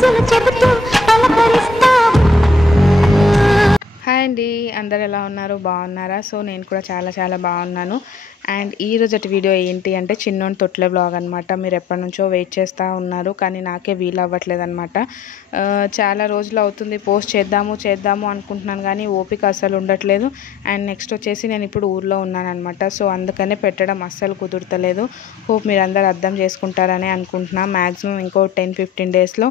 Hi అండి, అందరు ఎలా ఉన్నారు? బాగున్నారా? సో నేను కూడా చాలా చాలా బాగున్నాను. అండ్ ఈ రోజటి వీడియో ఏంటి అంటే చిన్నోని తొట్లే బ్లాగ్ అనమాట. మీరు ఎప్పటి నుంచో వెయిట్ చేస్తూ ఉన్నారు, కానీ నాకే వీలు అవ్వట్లేదు అనమాట. చాలా రోజులు అవుతుంది పోస్ట్ చేద్దాము అనుకుంటున్నాను, కానీ ఓపిక అస్సలు ఉండట్లేదు. అండ్ నెక్స్ట్ వచ్చేసి నేను ఇప్పుడు ఊర్లో ఉన్నాను అనమాట. సో అందుకనే పెట్టడం అస్సలు కుదురుతలేదు. హోప్ మీరు అందరు అర్థం చేసుకుంటారని అనుకుంటున్నాను. మ్యాక్సిమం ఇంకో 10-15 డేస్లో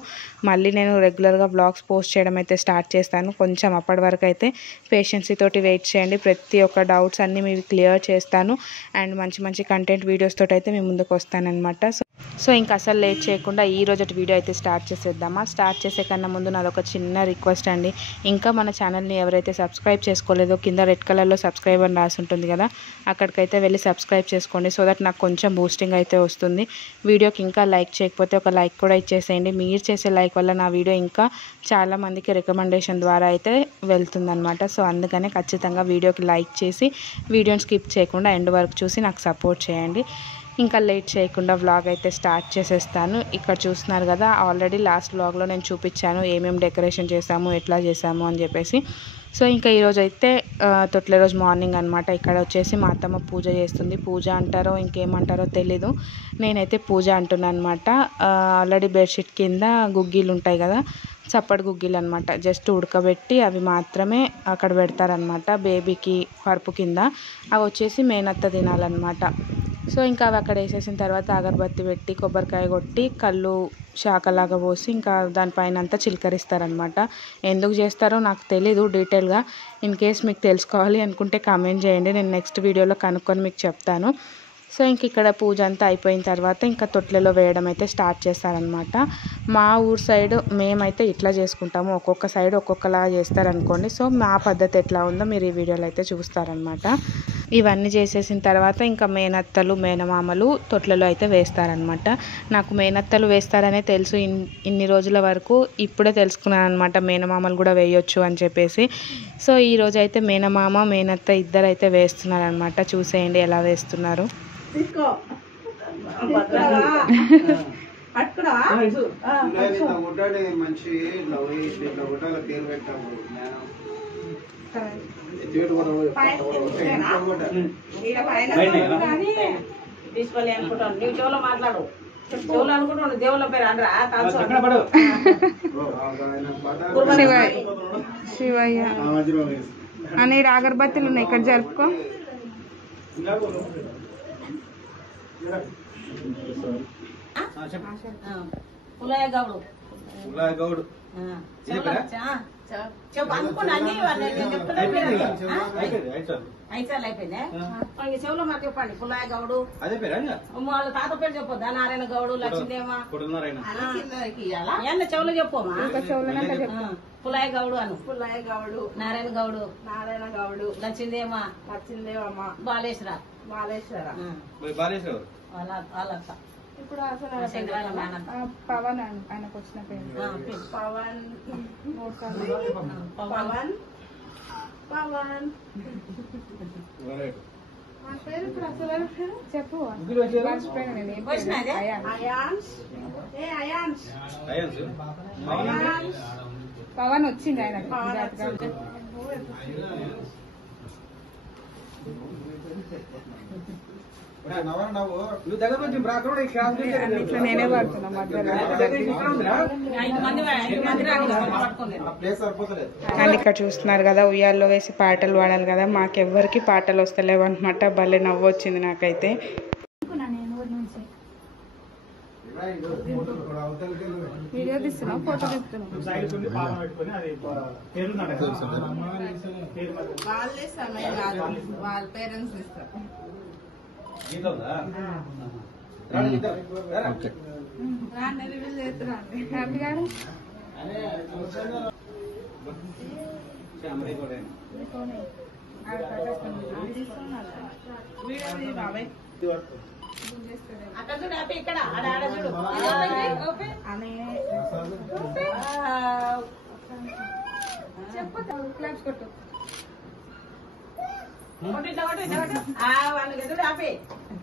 మళ్ళీ నేను రెగ్యులర్గా బ్లాగ్స్ పోస్ట్ చేయడం అయితే స్టార్ట్ చేస్తాను. కొంచెం అప్పటి వరకు అయితే పేషెన్సీ తోటి వెయిట్ చేయండి. ప్రతి ఒక్క డౌట్స్ అన్నీ మీకు క్లియర్ చేస్తాను. అండ్ మంచి మంచి కంటెంట్ వీడియోస్ తోటి అయితే మీ ముందుకు వస్తానన్నమాట. సో ఇంకా అసలు లేట్ చేయకుండా ఈ రోజు వీడియో అయితే స్టార్ట్ చేసేద్దామా. స్టార్ట్ చేసే కన్నా ముందు నాదొక చిన్న రిక్వెస్ట్ అండి. ఇంకా మన ఛానల్ని ఎవరైతే సబ్స్క్రైబ్ చేసుకోలేదో కింద రెడ్ కలర్లో సబ్స్క్రైబ్ అని రాసి ఉంటుంది కదా, అక్కడికైతే వెళ్ళి సబ్స్క్రైబ్ చేసుకోండి. సో దట్ నాకు కొంచెం బూస్టింగ్ అయితే వస్తుంది. వీడియోకి ఇంకా లైక్ చేయకపోతే ఒక లైక్ కూడా ఇచ్చేసేయండి. మీరు చేసే లైక్ వల్ల నా వీడియో ఇంకా చాలామందికి రికమెండేషన్ ద్వారా అయితే వెళ్తుందన్నమాట. సో అందుకనే ఖచ్చితంగా వీడియోకి లైక్ చేసి వీడియోని స్కిప్ చేయకుండా ఎండ్ వరకు చూసి నాకు సపోర్ట్ చేయండి. ఇంకా లేట్ చేయకుండా వ్లాగ్ అయితే స్టార్ట్ చేసేస్తాను. ఇక్కడ చూస్తున్నారు కదా, ఆల్రెడీ లాస్ట్ వ్లాగ్లో నేను చూపించాను ఏమేమి డెకరేషన్ చేసాము, ఎట్లా చేసాము అని చెప్పేసి. సో ఇంకా ఈరోజు అయితే తొట్లే రోజు మార్నింగ్ అనమాట. ఇక్కడ వచ్చేసి మా అత్తమ్మ పూజ చేస్తుంది. పూజ అంటారో ఇంకేమంటారో తెలీదు, నేనైతే పూజ అంటున్నాను అనమాట. ఆల్రెడీ బెడ్షీట్ కింద గుగ్గిలు ఉంటాయి కదా, చప్పటి గుగ్గిలు అనమాట. జస్ట్ ఉడకబెట్టి అవి మాత్రమే అక్కడ పెడతారనమాట బేబీకి పరుపు కింద. అవి వచ్చేసి మేనత్త తినాలన్నమాట. సో ఇంకా అవి అక్కడ వేసేసిన తర్వాత అగరబత్తి పెట్టి కొబ్బరికాయ కొట్టి కళ్ళు శాఖలాగా పోసి ఇంకా దానిపైన అంతా చిలకరిస్తారనమాట. ఎందుకు చేస్తారో నాకు తెలీదు డీటెయిల్గా. ఇన్ కేస్ మీకు తెలుసుకోవాలి అనుకుంటే కామెంట్ చేయండి, నేను నెక్స్ట్ వీడియోలో కనుక్కొని మీకు చెప్తాను. సో ఇంక ఇక్కడ పూజ అంతా అయిపోయిన తర్వాత ఇంకా తొట్లలో వేయడం అయితే స్టార్ట్ చేస్తారనమాట. మా ఊరు సైడ్ మేమైతే ఇట్లా చేసుకుంటాము, ఒక్కొక్క సైడ్ ఒక్కొక్కలా చేస్తారనుకోండి. సో మా పద్ధతి ఎట్లా ఉందో మీరు ఈ వీడియోలో అయితే చూస్తారనమాట. ఇవన్నీ చేసేసిన తర్వాత ఇంకా మేనత్తలు మేనమామలు తొట్లలో అయితే వేస్తారనమాట. నాకు మేనత్తలు వేస్తారనే తెలుసు ఇన్ని రోజుల వరకు, ఇప్పుడే తెలుసుకున్నాను అనమాట మేనమామలు కూడా వేయొచ్చు అని చెప్పేసి. సో ఈరోజు అయితే మేనమామ మేనత్త ఇద్దరు అయితే వేస్తున్నారనమాట. చూసేయండి ఎలా వేస్తున్నారు. తీసుకొని అనుకుంటాను, నీవు చెవులో మాట్లాడు, చెవులు అనుకుంటాను దేవుళ్ళ పేరు అనరా. శివయ్య అని అగరబత్తులు ఉన్నాయి, ఇక్కడ జరుపుకో. పులయ్య గౌడు చెప్పు అనుకున్నాను. ఐసార్లు అయిపోయిందా? చెవులో మాకు చెప్పండి. పుల్లయ్య గౌడు వాళ్ళ తాత పేరు చెప్పొద్దా? నారాయణ గౌడు, లక్ష్మీదేవ ఎన్న చెవులు చెప్పమ్మా. పుల్లయ్య గౌడు అను. పుల్లయ్య గౌడు, నారాయణ గౌడు, నారాయణ గౌడు, లక్ష్మీదేవ, లక్ష్మీదేవమ్మ, బాలేశ్వర, బాలేశ్వర వాళ్ళ. ఇప్పుడు అసలు పవన్ ఆయనకు వచ్చిన పేరు పవన్. పవన్ పవన్ చెప్పు. పవన్ వచ్చింది ఆయన. నేనే పడుతున్నా మధ్యలో. అండ్ ఇక్కడ చూస్తున్నారు కదా, ఉయ్యాల్లో వేసి పాటలు పాడాలి కదా, మాకెవ్వరికి పాటలు వస్తలేవు అనమాట. భలే నవ్వు వచ్చింది నాకైతే. వీడియో తీస్తున్నావు, ఫోటో తీస్తున్నావు. వాళ్ళ పేరెంట్స్ ఇస్తారు. అక్కడ చూడు హ్యాపీ, ఇక్కడ ఆడ చూడు చెప్పు. క్లాప్స్ కొట్టు.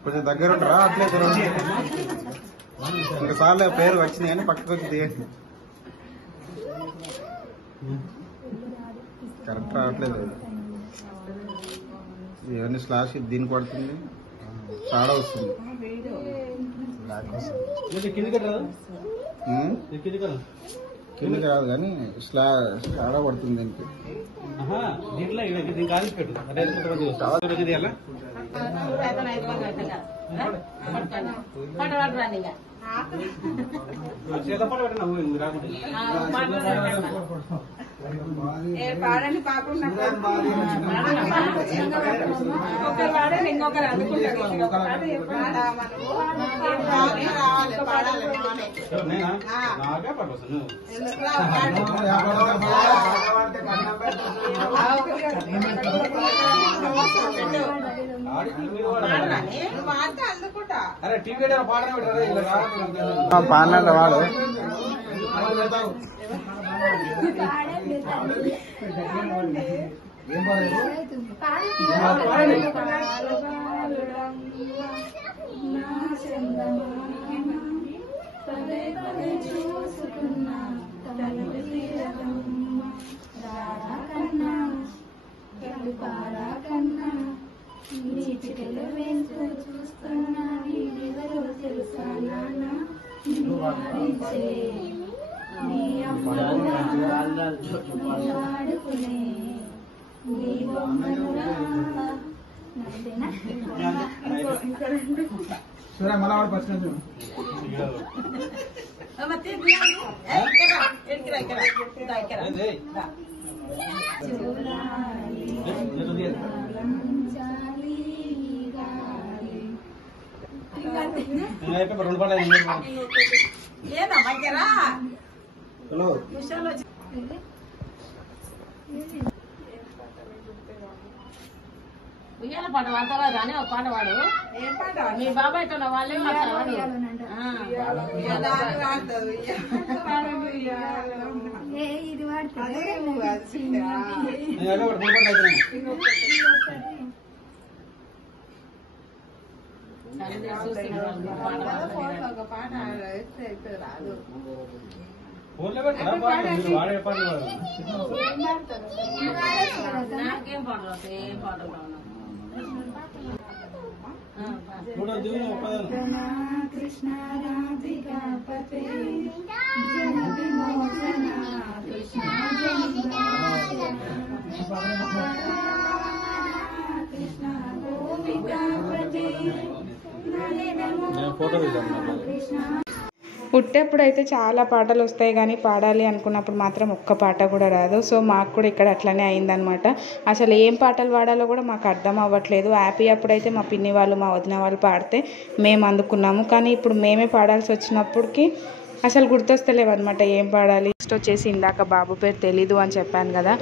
కొంచెం దగ్గర ఉంటారా? అట్లే ఇంకసార్లు పేరు వచ్చింది కానీ పక్కకు వచ్చి తీయండి. కరెక్ట్ రావట్లేదు. ఇవన్నీ స్లాష్ దీనికి పడుతుంది, సాడ వస్తుంది. కిందకి రాదు కానీ సాడ పడుతుంది దీనికి. పాడండి పాపం ఒకరు పాడండి ఇంకొకరు అందుకుంటారు. పాడినాడు వాడు. మన వాడు ఫస్ట్ లేదా దగ్గరా ఉయ్యాల పాట వాడతారా కానీ ఒక పాట వాడు. ఏం పాట? మీ బాబాయ్ తోన వాళ్ళే వాడతారు. నాకేం పాటలు వస్తాయి? ఏం పాటలు కృష్ణ రాధికాపతే కృష్ణ గోపికాపతే ఫోటో పుట్టేప్పుడు అయితే చాలా పాటలు వస్తాయి కానీ పాడాలి అనుకున్నప్పుడు మాత్రం ఒక్క పాట కూడా రాదు. సో మాకు కూడా ఇక్కడ అట్లనే అయిందనమాట. అసలు ఏం పాటలు పాడాలో కూడా మాకు అర్థం అవ్వట్లేదు. హ్యాపీ అప్పుడైతే మా పిన్ని వాళ్ళు మా వదిన వాళ్ళు పాడితే మేము అందుకున్నాము, కానీ ఇప్పుడు మేమే పాడాల్సి వచ్చినప్పటికి అసలు గుర్తొస్తలేవు అనమాట ఏం పాడాలి. నెక్స్ట్ వచ్చేసి ఇందాక బాబు పేరు తెలీదు అని చెప్పాను కదా,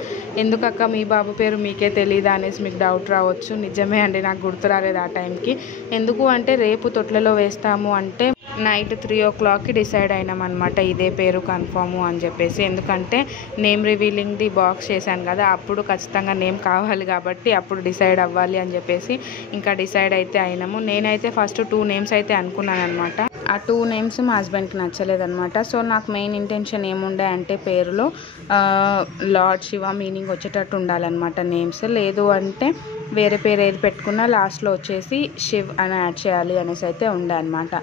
ఎందుకక్క మీ బాబు పేరు మీకే తెలీదా అనేసి మీకు డౌట్ రావచ్చు. నిజమే అండి, నాకు గుర్తు రాలేదు ఆ టైంకి. ఎందుకు అంటే రేపు తొట్లలో వేస్తాము అంటే నైట్ 3 o'clockకి డిసైడ్ అయినామన్నమాట ఇదే పేరు కన్ఫాము అని చెప్పేసి. ఎందుకంటే నేమ్ రివీలింగ్ది బాక్స్ చేశాను కదా, అప్పుడు ఖచ్చితంగా నేమ్ కావాలి కాబట్టి అప్పుడు డిసైడ్ అవ్వాలి అని చెప్పేసి ఇంకా డిసైడ్ అయితే అయినాము. నేనైతే ఫస్ట్ 2 names అయితే అనుకున్నాను అనమాట. ఆ 2 names మా హస్బెండ్కి నచ్చలేదన్నమాట. సో నాకు మెయిన్ ఇంటెన్షన్ ఏముండే అంటే పేరులో లార్డ్ శివ మీనింగ్ వచ్చేటట్టు ఉండాలన్నమాట నేమ్స్. లేదు అంటే వేరే పేరు ఏది పెట్టుకున్నా లాస్ట్లో వచ్చేసి శివ్ అని యాడ్ చేయాలి అనేసి అయితే ఉండే అనమాట.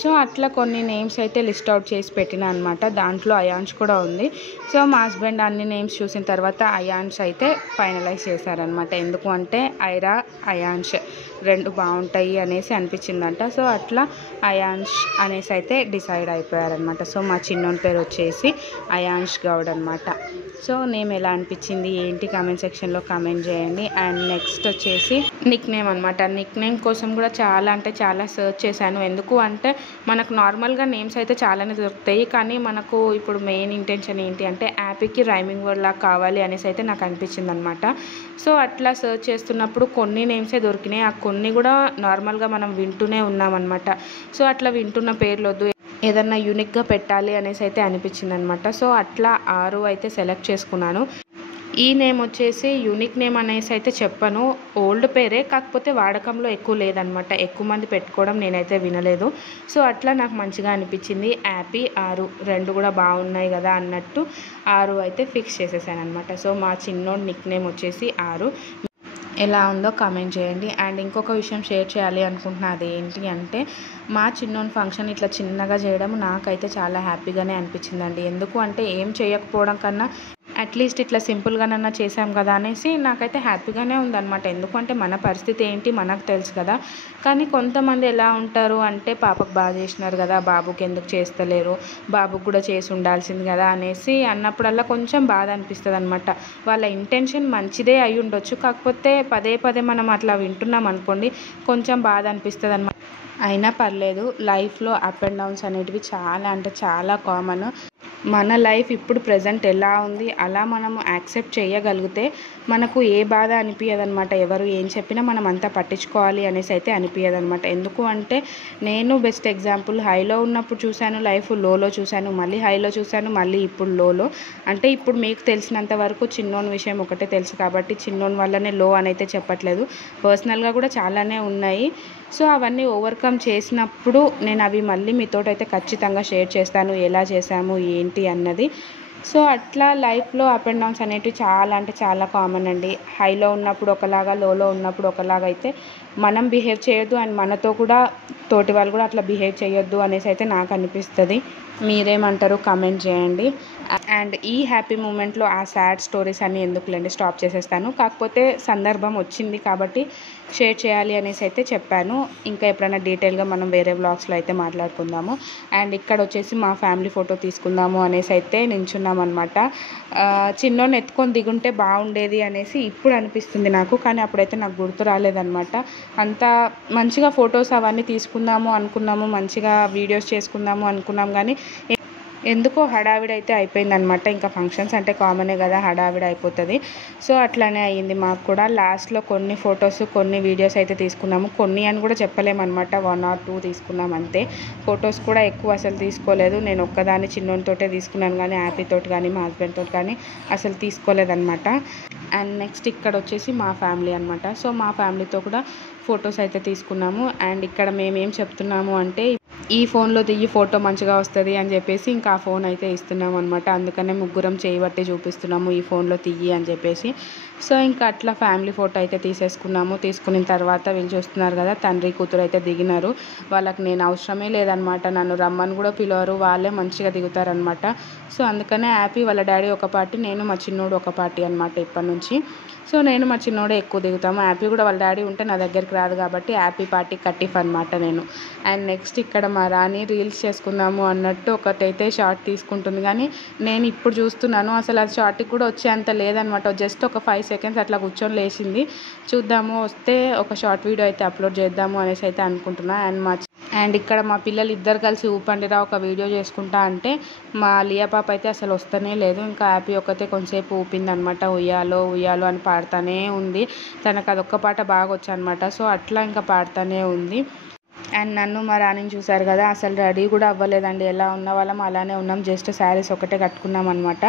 సో అట్లా కొన్ని నేమ్స్ అయితే లిస్ట్ అవుట్ చేసి పెట్టినా అనమాట. దాంట్లో అయాన్ష్ కూడా ఉంది. సో మా హస్బెండ్ అన్ని నేమ్స్ చూసిన తర్వాత అయాన్ష్ అయితే ఫైనలైజ్ చేశారనమాట. ఎందుకు అంటే ఐరా అయాన్ష్ 2 బాగుంటాయి అనేసి అనిపించిందంట. సో అట్లా అయాన్ష్ అనేసి అయితే డిసైడ్ అయిపోయారనమాట. సో మా చిన్నోని పేరు వచ్చేసి అయాన్ష్ గౌడ్ అనమాట. సో నేమ్ ఎలా అనిపించింది ఏంటి కామెంట్ సెక్షన్లో కామెంట్ చేయండి. అండ్ నెక్స్ట్ వచ్చేసి నిక్ నేమ్ అనమాట. నిక్ నేమ్ కోసం కూడా చాలా అంటే చాలా సర్చ్ చేశాను. ఎందుకు అంటే మనకు నార్మల్గా నేమ్స్ అయితే చాలానే దొరుకుతాయి, కానీ మనకు ఇప్పుడు మెయిన్ ఇంటెన్షన్ ఏంటి అంటే యాపీకి రైమింగ్ వర్డ్ లాగా కావాలి అనేసి అయితే నాకు అనిపించింది అనమాట. సో అట్లా సర్చ్ చేస్తున్నప్పుడు కొన్ని నేమ్సే దొరికినాయి. ఆ కొన్ని కూడా నార్మల్గా మనం వింటూనే ఉన్నామన్నమాట. సో అట్లా వింటున్న పేర్లు వద్దు, ఏదన్నా యూనిక్గా పెట్టాలి అనేసి అయితే అనిపించింది అనమాట. సో అట్లా 6 అయితే సెలెక్ట్ చేసుకున్నాను. ఈ నేమ్ వచ్చేసి యూనిక్ నేమ్ అనేసి అయితే చెప్పను, ఓల్డ్ పేరే, కాకపోతే వాడకంలో ఎక్కువ లేదనమాట, ఎక్కువ మంది పెట్టుకోవడం నేనైతే వినలేదు. సో అట్లా నాకు మంచిగా అనిపించింది. హ్యాపీ 6 2 కూడా బాగున్నాయి కదా అన్నట్టు 6 అయితే ఫిక్స్ చేసేసాను అనమాట. సో మా చిన్నోడు నిక్ నేమ్ వచ్చేసి 6. ఎలా ఉందో కామెంట్ చేయండి. అండ్ ఇంకొక విషయం షేర్ చేయాలి అనుకుంటున్నా, అది ఏంటి అంటే మా చిన్నోని ఫంక్షన్ ఇట్లా చిన్నగా చేయడం నాకైతే చాలా హ్యాపీగానే అనిపించిందండి. ఎందుకు అంటే ఏం చేయకపోవడం కన్నా అట్లీస్ట్ ఇట్లా సింపుల్గానన్నా చేసాం కదా అనేసి నాకైతే హ్యాపీగానే ఉందన్నమాట. ఎందుకంటే మన పరిస్థితి ఏంటి మనకు తెలుసు కదా. కానీ కొంతమంది ఎలా ఉంటారు అంటే పాపకు బాగా చేసినారు కదా, బాబుకి ఎందుకు చేస్తలేరు, బాబుకు కూడా చేసి ఉండాల్సింది కదా అనేసి అన్నప్పుడల్లా కొంచెం బాధ అనిపిస్తుంది అనమాట. వాళ్ళ ఇంటెన్షన్ మంచిదే అయి ఉండొచ్చు, కాకపోతే పదే పదే మనం అట్లా వింటున్నాం అనుకోండి కొంచెం బాధ అనిపిస్తుంది అనమాట. అయినా పర్లేదు, లైఫ్లో అప్ అండ్ డౌన్స్ అనేటివి చాలా అంటే చాలా కామన్. మన లైఫ్ ఇప్పుడు ప్రజెంట్ ఎలా ఉంది అలా మనము యాక్సెప్ట్ చేయగలిగితే మనకు ఏ బాధ అనిపించదనమాట. ఎవరు ఏం చెప్పినా మనం అంతా పట్టించుకోవాలి అనేసి అయితే అనిపించదనమాట. ఎందుకు అంటే నేను బెస్ట్ ఎగ్జాంపుల్, హైలో ఉన్నప్పుడు చూశాను లైఫ్, లోలో చూశాను, మళ్ళీ హైలో చూశాను, మళ్ళీ ఇప్పుడు లోలో. అంటే ఇప్పుడు మీకు తెలిసినంత వరకు చిన్నోని విషయం ఒకటే తెలుసు కాబట్టి చిన్నోని వల్లనే లో అని అయితే చెప్పట్లేదు, పర్సనల్గా కూడా చాలానే ఉన్నాయి. సో అవన్నీ ఓవర్కమ్ చేసినప్పుడు నేను అవి మళ్ళీ మీతోటైతే ఖచ్చితంగా షేర్ చేస్తాను, ఎలా చేశాము ఏంటి అన్నది. సో అట్లా లైఫ్లో అప్ అండ్ డౌన్స్ అనేటివి చాలా అంటే చాలా కామన్ అండి. హైలో ఉన్నప్పుడు ఒకలాగా, లోలో ఉన్నప్పుడు ఒకలాగా అయితే మనం బిహేవ్ చేయొద్దు, అండ్ మనతో కూడా తోటి వాళ్ళు కూడా అట్లా బిహేవ్ చేయొద్దు అనేసి అయితే నాకు అనిపిస్తుంది. మీరేమంటారు కామెంట్ చేయండి. అండ్ ఈ హ్యాపీ మూమెంట్లో ఆ సాడ్ స్టోరీస్ అన్నీ ఎందుకులేండి, స్టాప్ చేసేస్తాను. కాకపోతే సందర్భం వచ్చింది కాబట్టి షేర్ చేయాలి అనేసి అయితే చెప్పాను. ఇంకా ఎప్పుడైనా డీటెయిల్గా మనం వేరే వ్లాగ్స్లో అయితే మాట్లాడుకుందాము. అండ్ ఇక్కడ వచ్చేసి మా ఫ్యామిలీ ఫోటో తీసుకుందాము అనేసి అయితే నించున్నాం అనమాట. చిన్నోని ఎత్తుకొని దిగుంటే బాగుండేది అనేసి ఇప్పుడు అనిపిస్తుంది నాకు, కానీ అప్పుడైతే నాకు గుర్తు రాలేదన్నమాట. అంత మంచిగా ఫొటోస్ అవన్నీ తీసుకుందాము అనుకున్నాము, మంచిగా వీడియోస్ చేసుకుందాము అనుకున్నాం, కానీ ఎందుకో హడావిడి అయితే అయిపోయిందనమాట. ఇంకా ఫంక్షన్స్ అంటే కామనే కదా, హడావిడి అయిపోతుంది. సో అట్లానే అయ్యింది మాకు కూడా. లాస్ట్లో కొన్ని ఫొటోస్ కొన్ని వీడియోస్ అయితే తీసుకున్నాము, కొన్ని అని కూడా చెప్పలేమన్నమాట, 1 or 2 తీసుకున్నాం అంతే. ఫొటోస్ కూడా ఎక్కువ అసలు తీసుకోలేదు, నేను ఒక్కదాన్ని చిన్నోనితోటే తీసుకున్నాను, కానీ హ్యాపీతోటి కానీ మా హస్బెండ్ తోటి కానీ అసలు తీసుకోలేదన్నమాట. అండ్ నెక్స్ట్ ఇక్కడ వచ్చేసి మా ఫ్యామిలీ అనమాట. సో మా ఫ్యామిలీతో కూడా ఫొటోస్ అయితే తీసుకున్నాము. అండ్ ఇక్కడ మేమేం చెప్తున్నాము అంటే ఈ ఫోన్లో దిగి ఫోటో మంచిగా వస్తుంది అని చెప్పేసి ఇంకా ఆ ఫోన్ అయితే ఇస్తున్నాం అనమాట. అందుకనే ముగ్గురం చేయబట్టి చూపిస్తున్నాము ఈ ఫోన్లో తీయి అని చెప్పేసి. సో ఇంకా అట్లా ఫ్యామిలీ ఫోటో అయితే తీసేసుకున్నాము. తీసుకున్న తర్వాత వీళ్ళు చూస్తున్నారు కదా, తండ్రి కూతురు అయితే దిగినారు. వాళ్ళకి నేను అవసరమే లేదనమాట, నన్ను రమ్మని కూడా పిలవరు, వాళ్ళే మంచిగా దిగుతారనమాట. సో అందుకనే హ్యాపీ వాళ్ళ డాడీ ఒక పార్టీ, నేను మా చిన్నోడు ఒక పార్టీ అనమాట ఇప్పటి నుంచి. సో నేను మా చిన్నోడే ఎక్కువ దిగుతాము, హ్యాపీ కూడా వాళ్ళ డాడీ ఉంటే నా దగ్గరికి రాదు కాబట్టి హ్యాపీ పార్టీ కట్టిఫ్ అనమాట నేను. అండ్ నెక్స్ట్ ఇక్కడ మా రాణి రీల్స్ చేసుకుందాము అన్నట్టు ఒకటైతే షార్ట్ తీసుకుంటుంది, కానీ నేను ఇప్పుడు చూస్తున్నాను అసలు అది షార్ట్కి కూడా వచ్చేంత లేదనమాట. జస్ట్ ఒక 5 seconds అట్లా కూర్చొని లేచింది. చూద్దాము వస్తే ఒక షార్ట్ వీడియో అయితే అప్లోడ్ చేద్దాము అనేసి అయితే అనుకుంటున్నా. అండ్ ఇక్కడ మా పిల్లలు ఇద్దరు కలిసి ఊపండిరా ఒక వీడియో చేసుకుంటా అంటే మా లియా పాప అయితే అసలు వస్తూనే లేదు. ఇంకా హ్యాపీ ఒకతే కొంచెంసేపు ఊపిందనమాట, ఉయ్యాలో ఉయ్యాలో అని పాడుతూనే ఉంది. తనకు అదొక్క పాట బాగా వచ్చనమాట. సో అట్లా ఇంకా పాడుతూనే ఉంది. అండ్ నన్ను మా రాణిని చూసారు కదా, అసలు రెడీ కూడా అవ్వలేదండి, ఎలా ఉన్న వాళ్ళం అలానే ఉన్నాం, జస్ట్ శారీస్ ఒకటే కట్టుకున్నాం అనమాట.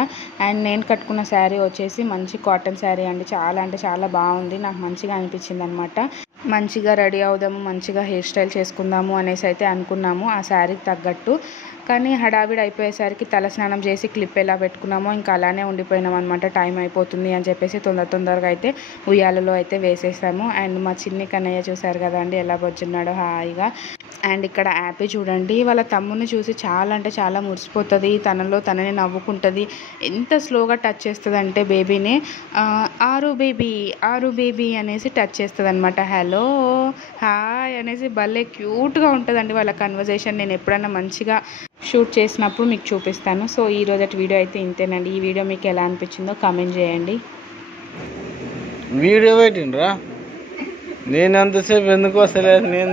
అండ్ నేను కట్టుకున్న శారీ వచ్చేసి మంచి కాటన్ శారీ అండి, చాలా అంటే చాలా బాగుంది, నాకు మంచిగా అనిపించింది అనమాట. మంచిగా రెడీ అవుదాము, మంచిగా హెయిర్ స్టైల్ చేసుకుందాము అనేసి అయితే అనుకున్నాము ఆ శారీకి తగ్గట్టు. కానీ హడావిడి అయిపోయేసరికి తల స్నానం చేసి క్లిప్ ఎలా పెట్టుకున్నామో ఇంకా అలానే ఉండిపోయినాం అనమాట. టైం అయిపోతుంది అని చెప్పేసి తొందరగా అయితే ఉయ్యాలలో అయితే వేసేసాము. అండ్ మా చిన్ని కన్నయ్య చూసారు కదండి ఎలా బొజ్జున్నాడో హాయిగా. అండ్ ఇక్కడ హ్యాపీ చూడండి వాళ్ళ తమ్ముని చూసి చాలా అంటే చాలా మురిసిపోతుంది, తనలో తనని నవ్వుకుంటుంది. ఎంత స్లోగా టచ్ చేస్తుంది అంటే బేబీని, ఆరు బేబీ అనేసి టచ్ చేస్తుంది అనమాట. హలో హాయ్ అనేసి భలే క్యూట్గా ఉంటుందండి వాళ్ళ కన్వర్జేషన్. నేను ఎప్పుడైనా మంచిగా షూట్ చేసినప్పుడు మీకు చూపిస్తాను. సో ఈ రోజటి వీడియో అయితే ఇంతేనండి. ఈ వీడియో మీకు ఎలా అనిపించిందో కామెంట్ చేయండి. వీడియో పెట్టిండ్రా, నేను అంతసేపు ఎందుకు వస్తలేదు, నేను